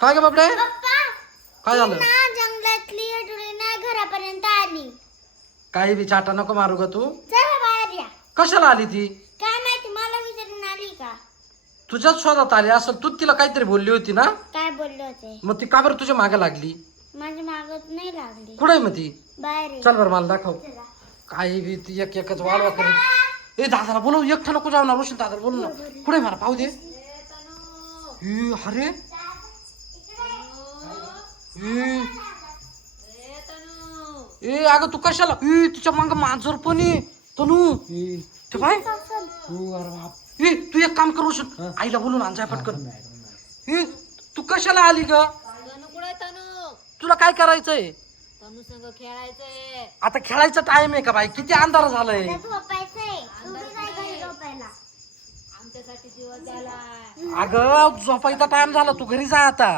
काय ग बाबडे पप्पा काय झालं ना जंगलातली हटुळी ना घरापर्यंत आली. काही बी चाटा नको मारू ग तू चला बाहेर या. कशाला आली ती काय माहिती मला विचारून आली का? तुझ्याच शोधात आली असेल तू तिला काहीतरी बोलली होती ना काय बोलले होते? मग ती का बरं तुझ्या मागे लागली माझ्या मागत नाही लागली. कुठे मग ती बाहेर आहे. चल बरं मला दाखव काही बी ती एक एकच वाळवा करीत ए दादाला बोलव एकटा नको जाऊ ना रोशन दादाला बोलू ना कुठे मला पाहू दे ए, अरे ए अगं तू कशाला तुझ्या मांग मांजर पण आहे तनू ते बाय ए तू एक काम कर रोशन आईला बोलून आण जाय पटकन ए तू कशाला आली ग तनू कुठे तनू तुला काय करायचंय तनू संग खेळायचंय. आता खेळायचा टाइम आहे का बाई किती अंधार झालाय आता झोपायचंय. तुम्ही काय घरी झोपायला? आमच्यासाठी दिवस झाला. अगं झोपायचा टाइम झाला तू घरी जा आता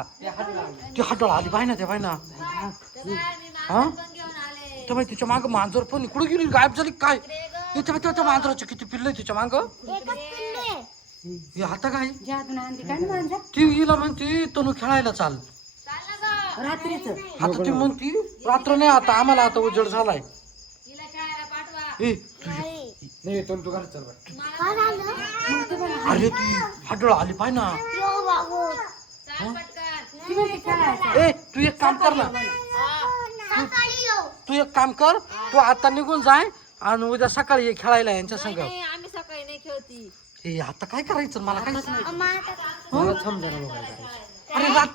ती हटळ आली बाय ना ते बाय ना हा घेऊन आले. तर बाई तिच्या माग मांजर पण कुठे गेली गायब झाली काय इथे त्या मांजराचे किती पिल्ले तिच्या माग एकच पिल्लू आहे. हे आता काय जादून आणली काय मांजर ती हिला म्हणते तनू खेळायला चाल रात्रीच आता ती म्हणती रात्र नाही आता आम्हाला आता उजेड झालाय तिला खेळायला पाठवा. ए नाही. काय झालं? अरे ती हटळ आली पाय ना यो बाबू. चाल पटकन. ती म्हणते खेळायचं ए तू एक काम कर ना सकाळी येऊ. तू एक काम कर तू आता निघून जाय आणि उद्या सकाळी ये खेळायला यांच्या संग नाही आम्ही सकाळी नाही खेळती. ए आता काय करायचं मला काय अम्मा आता अरे रात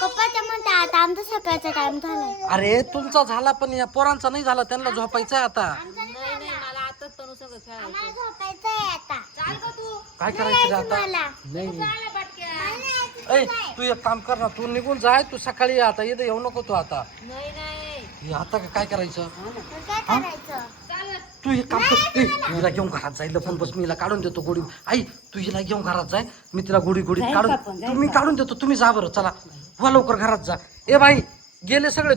पप्पाच्या म्हणते आता आमचा सकाळचा टाइम झालाय. अरे तुमचा झाला पण या पोरांचा नाही झाला त्यांना झोपायचंय आता नाही नाही मला आताच तनू संग खेळायचं. मला झोपायचंय आता. चाल का तू. काय करायचं रे आता मला चाल पटकन. ए तू एक काम कर ना तू निघून जाय तू सकाळी ये आता इथं येऊ नको तू आता नाही नाही हे आता काय करायचं काय करायचं? चाल. तू एक काम कर ए, हिला घेऊन घरात जाईल पण बस मी हिला काढून देतो गोडी आई तू हिला घेऊन घरात जाय मी तिला गोडी गोडी जाईल काढून का पण, जाईल तुम्ही काढून देतो तुम्ही जा बरं चला वा लवकर घरात जा ए बाई गेले सगळे